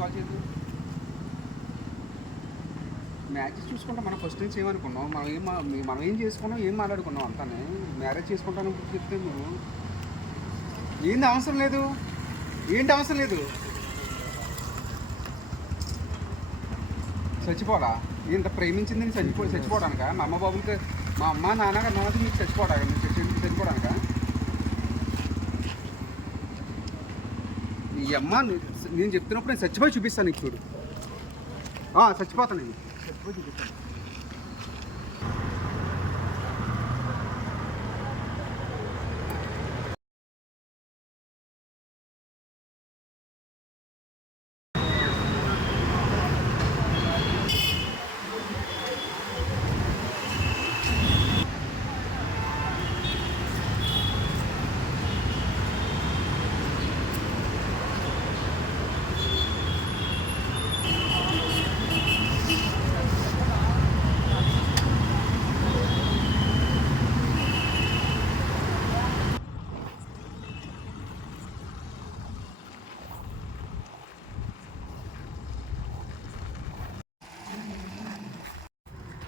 Call చేయదు. Matches చూసుకుంటాం. మనం ఫస్ట్ నుంచి ఏమనుకున్నాం, మనం ఏం చేసుకున్నాం, ఏం మాట్లాడుకున్నాం అంతానే. మ్యారేజ్ చేసుకుంటాను చెప్తే నువ్వు ఏంది అవసరం లేదు, ఏంటి అవసరం లేదు. చచ్చిపోవాలా? ఇంత ప్రేమించింది నేను చచ్చిపోవడానిక? మా అమ్మ బాబులకి, మా అమ్మ నాన్నగారు నాన్నకి మీకు చచ్చిపోవడానిక? ఈ అమ్మ నేను చెప్తున్నప్పుడు నేను చచ్చిపోయి చూపిస్తాను నీకు. చూడు, చచ్చిపోతాను నేను, చచ్చిపోయి చూపిస్తాను.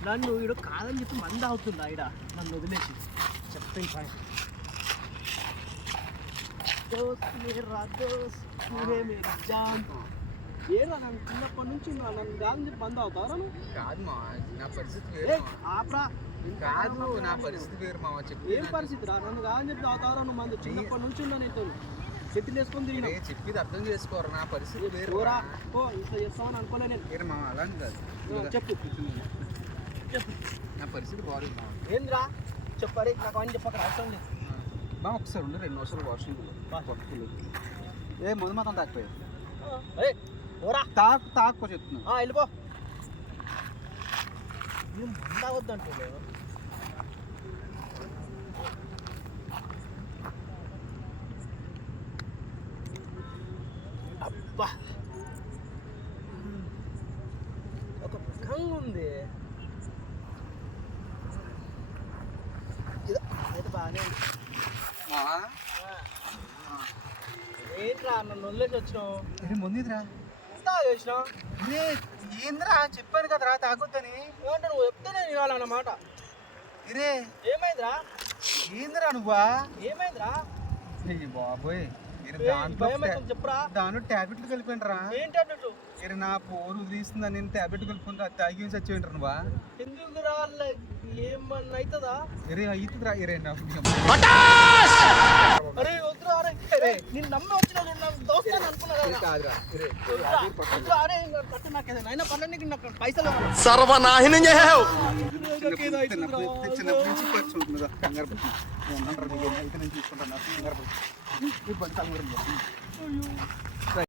నన్ను ఈడ కాదని చెప్పి మంది అవుతుందా ఈడ నన్ను వదిలేసి చెప్తే ఏరా నన్ను చిన్నప్పటి నుంచి నన్ను కాదని చెప్పి మంది అవుతారా? కాదు మా, నా పరిస్థితి ఆపరా. కాదు, నా పరిస్థితి వేరు మామ. చెప్పి ఏం పరిస్థితి రా? నన్ను కాదని చెప్పి అవుతారా నువ్వు? మంది చిన్నప్పటి నుంచి ఉన్నా నేను చెట్టులు వేసుకొని తిరిగినా. చెప్పేది అర్థం చేసుకోరు, నా పరిస్థితి వేరు. ఇట్లా చేస్తామని అనుకోలే నేను. వేరు మామ, అలాంటి కాదు. చెప్పు చెప్పు. నా పరిస్థితి బాగుంది మామ. ఏంద్రా చెప్పాలి, నాకు అని చెప్పక అవసరం లేదు. బా ఒకసారి ఉండి 2 నిమిషాలు వాష్రూమ్ ఏ ముందు మాత్రం తాకపోయావు. తాకపో చెప్తున్నా. వెళ్ళిపో. నేను తాగొద్దంటే అబ్బా ఒక పకంగా ఉంది. బాగానే ఏంట్రా నన్ను వదిలేసి వచ్చినావు? ఇది ముందురా తాగేసినావు. ఏంద్రా చెప్పాను కదరా తాగొద్దని. ఏమంటే నువ్వు చెప్తేనే వినాలన్నమాట. ఇరే ఏమైందిరా? ఏంద్రా నువ్వా? ఏమైందిరా? బాబోయ్, చెప్పురా. దాంట్లో ట్యాబ్లెట్లు కలిపోయినరా. ఏం టాబ్లెట్లు? ఇరే నా పోరు తీస్తుందా, నేను ట్యాబ్లెట్ కలుపుకుంటా తాగి చచ్చిపోయింటారు నువ్వా? ఎందుకురా? ఏమన్నా అవుతుందా? ఇరే అవుతుందిరా. ఇరే అరే వద్దురా. అరే నేను నమ్మి వచ్చిన దోస్తాను అనుకున్నా. పైసలు సర్వనాశనం చేసావు. చిన్నప్పటి నుంచి పరిచయం కంగారు పడుతుంది. అయితే నేను చూసుకుంటాను. కంగారు పడుతుంది.